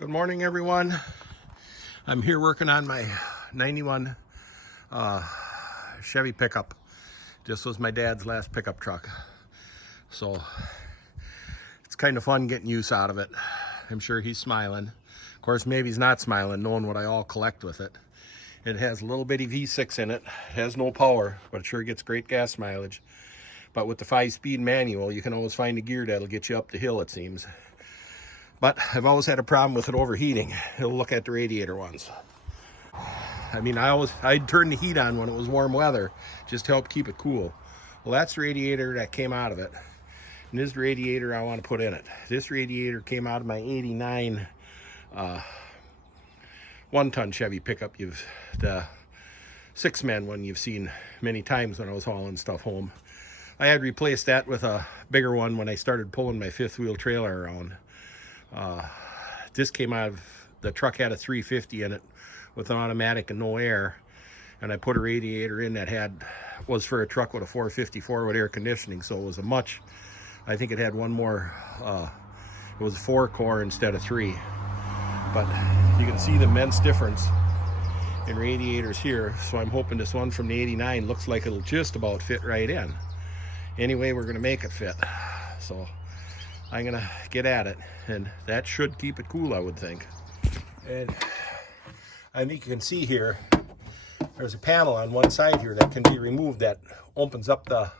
Good morning, everyone. I'm here working on my 91 Chevy pickup. This was my dad's last pickup truck. So it's kind of fun getting use out of it. I'm sure he's smiling. Of course, maybe he's not smiling knowing what I all collect with it. It has a little bitty V6 in it. It has no power, but it sure gets great gas mileage. But with the 5-speed manual, you can always find a gear that'll get you up the hill, it seems. But I've always had a problem with it overheating. It'll look at the radiator ones. I mean, I'd turn the heat on when it was warm weather, just to help keep it cool. Well, that's the radiator that came out of it. And this is the radiator I want to put in it. This radiator came out of my 89 one-ton Chevy pickup. The 6-man one you've seen many times when I was hauling stuff home. I had replaced that with a bigger one when I started pulling my 5th-wheel trailer around. This came out of, the truck had a 350 in it with an automatic and no air, and I put a radiator in that was for a truck with a 454 with air conditioning, so it was I think it had one more, it was 4-core instead of 3. But you can see the immense difference in radiators here, so I'm hoping this one from the 89 looks like it'll just about fit right in. Anyway, we're gonna make it fit, so I'm gonna get at it, and that should keep it cool, I would think. And I think you can see here, there's a panel on one side here that can be removed that opens up the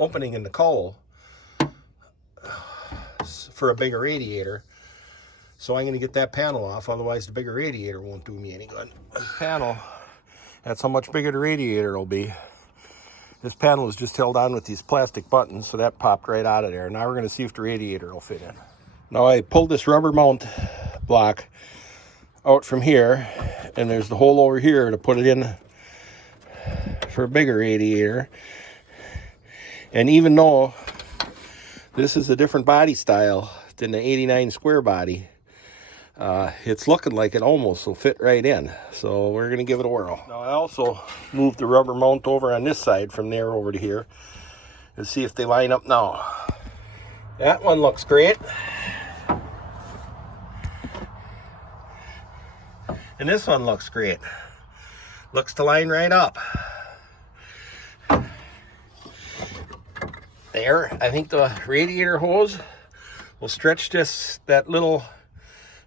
opening in the cowl for a bigger radiator. So I'm gonna get that panel off, otherwise the bigger radiator won't do me any good. Panel, that's how much bigger the radiator will be. This panel is just held on with these plastic buttons, so that popped right out of there. Now we're going to see if the radiator will fit in. Now I pulled this rubber mount block out from here, and there's the hole over here to put it in for a bigger radiator. And even though this is a different body style than the 89 square body, it's looking like it almost will fit right in, so we're going to give it a whirl. Now I also moved the rubber mount over on this side from there over to here and see if they line up now. That one looks great, and this one looks great. Looks to line right up. There, I think the radiator hose will stretch that little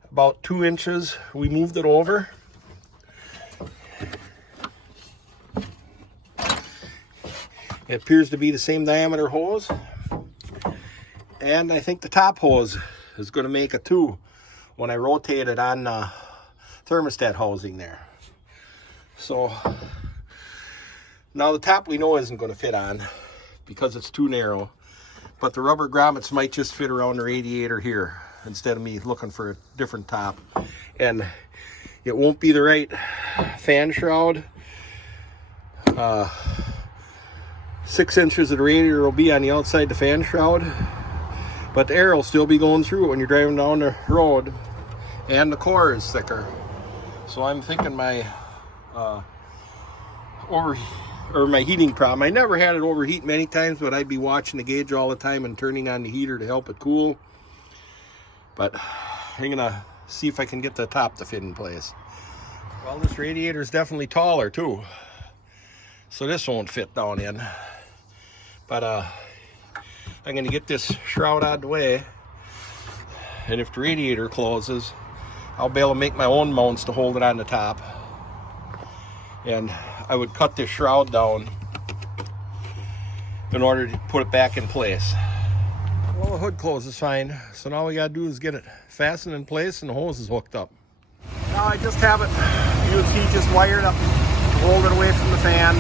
about 2 inches. We moved it over. It appears to be the same diameter hose. And I think the top hose is going to make it too when I rotate it on the thermostat housing there. So now the top we know isn't going to fit on because it's too narrow. But the rubber grommets might just fit around the radiator here, instead of me looking for a different top. And it won't be the right fan shroud. 6 inches of the radiator will be on the outside the fan shroud, but the air will still be going through it when you're driving down the road, and the core is thicker. So I'm thinking my my heating problem, I never had it overheat many times, but I'd be watching the gauge all the time and turning on the heater to help it cool. But I'm gonna see if I can get the top to fit in place. Well, this radiator is definitely taller too, so this won't fit down in. But I'm gonna get this shroud out of the way, and if the radiator closes, I'll be able to make my own mounts to hold it on the top. And I would cut this shroud down in order to put it back in place. Well, the hood closes fine, so now we gotta do is get it fastened in place and the hose is hooked up. Now I just have it, he just wired up to hold it away from the fan.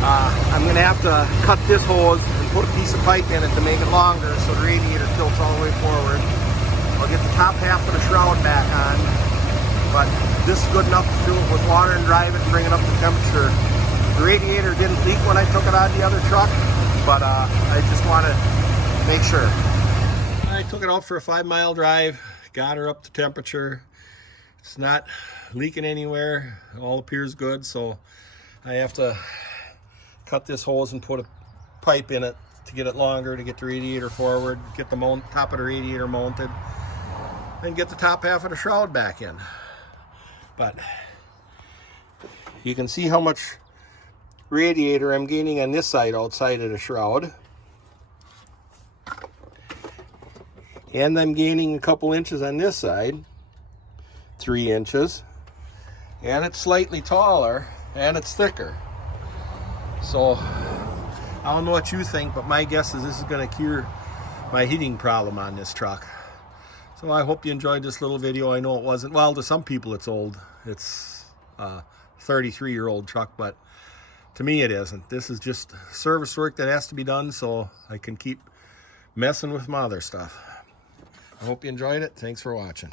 I'm gonna have to cut this hose and put a piece of pipe in it to make it longer so the radiator tilts all the way forward. I'll get the top half of the shroud back on, but this is good enough to fill it with water and drive it and bring it up to temperature. The radiator didn't leak when I took it out of the other truck, but I just want to make sure. I took it out for a 5-mile drive, got her up to temperature. It's not leaking anywhere, all appears good, so I have to cut this hose and put a pipe in it to get it longer, to get the radiator forward, get the top of the radiator mounted, and get the top half of the shroud back in. But you can see how much radiator I'm gaining on this side outside of the shroud. And I'm gaining a couple inches on this side, 3 inches. And it's slightly taller and it's thicker. So I don't know what you think, but my guess is this is going to cure my heating problem on this truck. So I hope you enjoyed this little video. I know it wasn't, well, to some people it's old. It's a 33-year-old truck, but to me it isn't. This is just service work that has to be done so I can keep messing with my other stuff. I hope you enjoyed it. Thanks for watching.